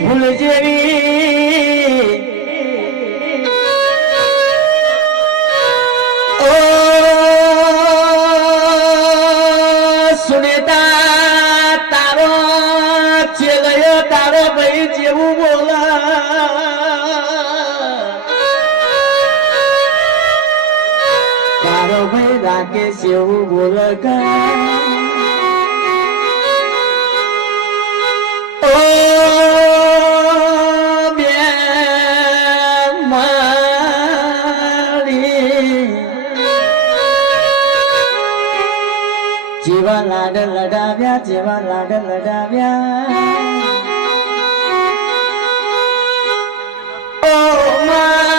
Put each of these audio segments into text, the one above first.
ભૂલ જેવી ઓ સુનેતા તારો ચેલયો તારો ભાઈ જેવું બોલા તારો ભાઈ રાકેશ એવું બોલ જેવા લાડ લડાવ્યા જેવા લાડ લડાવ્યા ઓ માં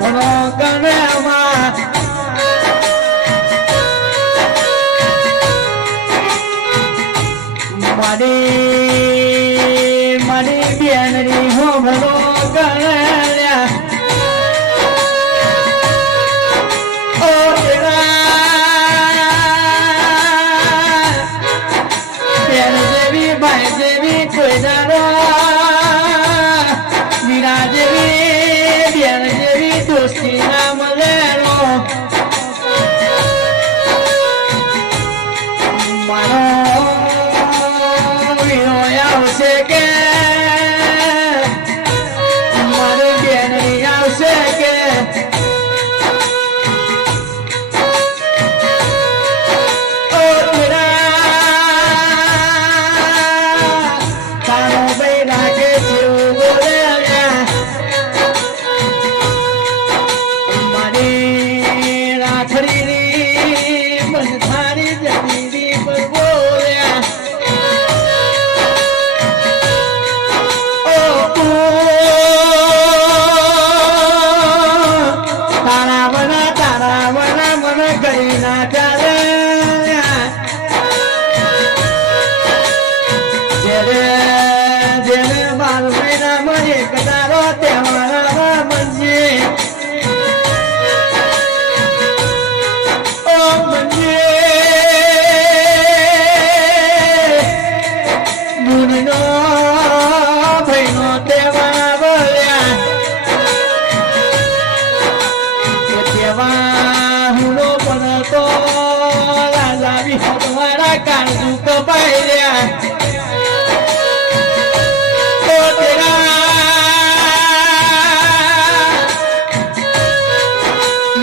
ભણો ગણ્યામાં મારી બેનરી હો ભણો ગણ્યા કોઈ દાડો મીરા જેવી બેન જેવી દોસ્તી ના મળે મારો વીરો આવશે કે મારી બેન આવશે કે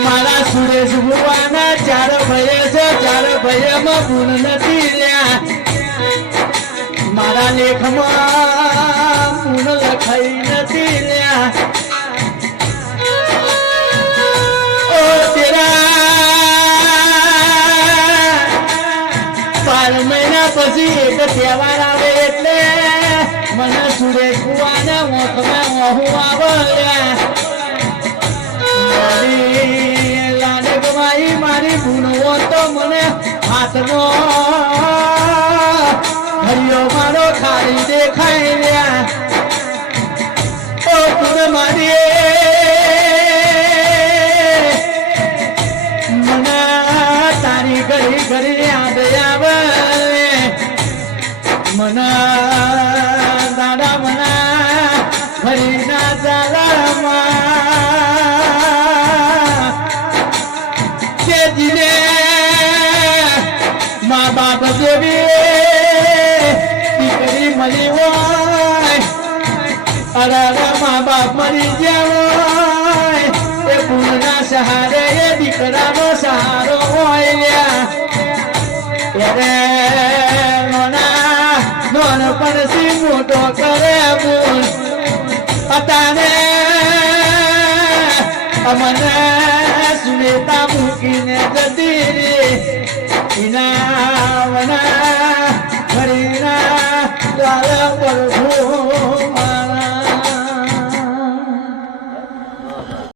મારા સુરેશ ભુવાના ચાર ભય છે ચાર ભયમાં ગુણ નથી રહ્યા મારા લેખમાં ગુણ લખાઈ નથી રહ્યા ઓ તેરા 12 મહિના પછી એક તહેવાર આવે એટલે મને સુરેશ ભુવાના મોખમાં મોહું આવ્યા મારી ભૂણવો તો મને હાથમાં હરિયો મારો ખાલી દેખાઈ રહ્યા ઓ તું મારી મને તારી ઘડી ઘડી યાદ આવે મને દાડા મના ફરી ના ચાલામાં મા બાપ જેવી મળી હોય અરે મા બાપ મરી ગયા હોય એ પૂરના સહારે એ દીકરાનો સહારો હોય નોનપણથી મોટો કરે પૂન અતાને અમને સુનેતા મૂકીને જતી રે